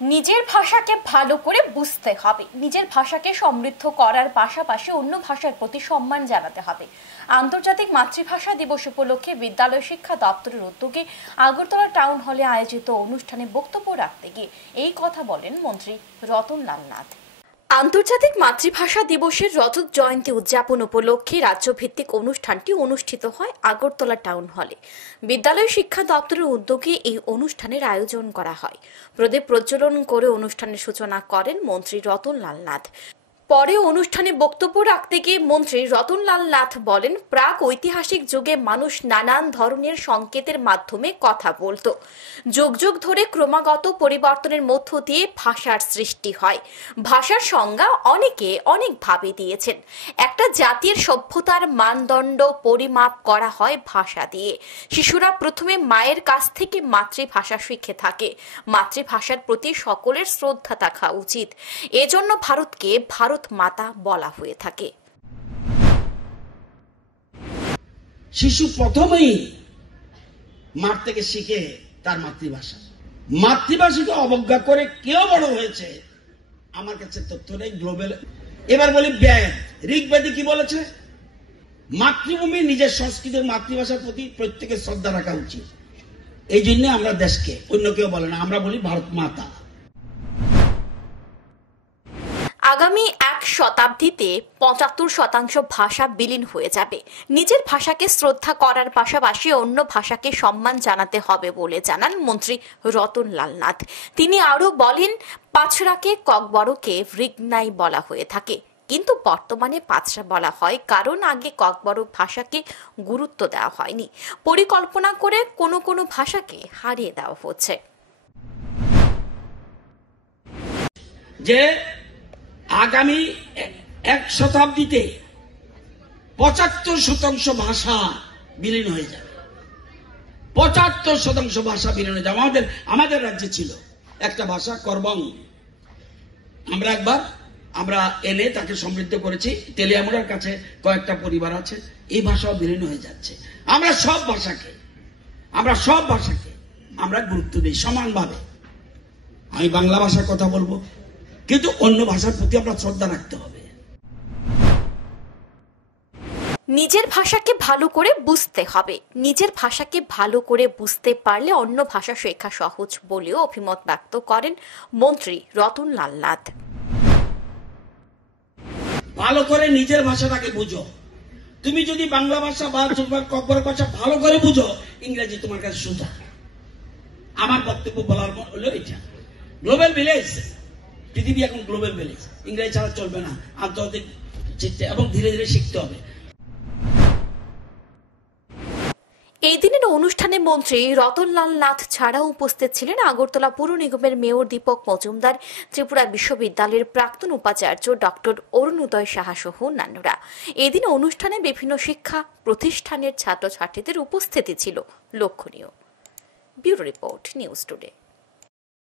নিজের ভাষাকে ভালো করে বুঝতে হবে, নিজের ভাষাকে সমৃদ্ধ করার পাশাপাশি অন্য ভাষার প্রতি সম্মান জানাতে হবে। আন্তর্জাতিক মাতৃভাষা দিবস উপলক্ষে বিদ্যালয় শিক্ষা দপ্তরের উদ্যোগে আগরতলা টাউন হলে আয়োজিত অনুষ্ঠানে বক্তব্য রাখতে গিয়ে এই কথা বলেন মন্ত্রী রতনলাল নাথ। আন্তর্জাতিক মাতৃভাষা দিবসের রজত জয়ন্তী উদযাপন উপলক্ষে রাজ্যভিত্তিক অনুষ্ঠানটি অনুষ্ঠিত হয় আগরতলা টাউন হলে। বিদ্যালয় শিক্ষা দপ্তরের উদ্যোগে এই অনুষ্ঠানের আয়োজন করা হয়। প্রদীপ প্রজ্বলন করে অনুষ্ঠানের সূচনা করেন মন্ত্রী রতনলাল নাথ। পরে অনুষ্ঠানে বক্তব্য রাখতে গিয়ে মন্ত্রী রতনলাল নাথ বলেন, প্রাক ঐতিহাসিক যুগে মানুষ নানান ধরনের সংকেতের মাধ্যমে কথা বলতো। যুগ যুগ ধরে ক্রমাগত পরিবর্তনের মধ্য দিয়ে ভাষার সৃষ্টি হয়। ভাষার সংজ্ঞা অনেকে অনেকভাবে দিয়েছেন। একটা জাতির সভ্যতার মানদণ্ড পরিমাপ করা হয় ভাষা দিয়ে। শিশুরা প্রথমে মায়ের কাছ থেকে মাতৃভাষা শিখে থাকে। মাতৃভাষার প্রতি সকলের শ্রদ্ধা থাকা উচিত। এজন্য ভারতকে ভারত মাতা বলা হয়ে থাকে। শিশু প্রথমেই মার থেকে শিখে তার মাতৃভাষাকে অবজ্ঞা করে কেউ বড় হয়েছে আমার কাছে তথ্য নেই। গ্লোবাল এবার বলি বেদ, ঋগ্বেদে কি বলেছে? মাতৃভূমি নিজের সংস্কৃতির মাতৃভাষার প্রতি প্রত্যেকের শ্রদ্ধা রাখা উচিত। এই জন্য আমরা দেশকে অন্য কেউ বলে না, আমরা বলি ভারত মাতা। আগামী 1 শতাব্দীতে 75% ভাষা বিলীন হয়ে যাবে। নিজের ভাষাকে শ্রদ্ধা করার পাশাপাশি অন্য ভাষাকে সম্মান জানাতে হবে বলে জানান মন্ত্রী রতনলাল নাথ। তিনি আরও বলেন, পাছড়াকে ককবরকে রিগনাই বলা হয়ে থাকে, কিন্তু বর্তমানে পাছড়া বলা হয় কারণ আগে ককবরক ভাষাকে গুরুত্ব দেওয়া হয়নি। পরিকল্পনা করে কোনো ভাষাকে হারিয়ে দেওয়া হচ্ছে। যে আগামী 1 শতাব্দীতে 75% ভাষা বিলীন হয়ে যাবে। 75% ভাষা বিলীন হয়ে যাবে। আমাদের রাজ্যে ছিল একটা ভাষা করবং, আমরা এনে তাকে সমৃদ্ধ করেছি। তেলিয়ামুড়ার কাছে কয়েকটা পরিবার আছে, এই ভাষাও বিলীন হয়ে যাচ্ছে। আমরা সব ভাষাকে আমরা গুরুত্ব দিই সমানভাবে। আমি বাংলা ভাষার কথা বলবো, কিন্তু অন্য ভাষার প্রতি আমরা শ্রদ্ধা রাখতে হবে। নিজের ভাষাকে ভালো করে বুঝতে হবে। নিজের ভাষাকে ভালো করে বুঝতে পারলে অন্য ভাষা শেখা সহজ বলেও অভিমত ব্যক্ত করেন মন্ত্রী রতনলাল নাথ। ভালো করে নিজের ভাষাটাকে বুঝো। তুমি যদি বাংলা ভাষা বা ককবরক ভাষা ভালো করে বুঝো, ইংরেজি তোমার কাছে সোজা। আমার বক্তব্য বলার হলো এটা। গ্লোবাল ভিলেজ, পৃথিবী এখন গ্লোবাল ভিলেজ। ইংরেজি ছাড়া চলবে না, আন্তর্জাতিক চিন্তা এবং ধীরে ধীরে শিখতে হবে। এই দিনের অনুষ্ঠানে মন্ত্রী রতনলাল নাথ ছাড়াও উপস্থিত ছিলেন আগরতলা পৌর নিগমের মেয়র দীপক মজুমদার, ত্রিপুরা বিশ্ববিদ্যালয়ের প্রাক্তন উপাচার্য ডক্টর অরুণোদয় সাহা সহ অন্যান্যরা। এদিন অনুষ্ঠানে বিভিন্ন শিক্ষা প্রতিষ্ঠানের ছাত্রছাত্রীদের উপস্থিতি ছিল লক্ষণীয়। Bureau report, news today.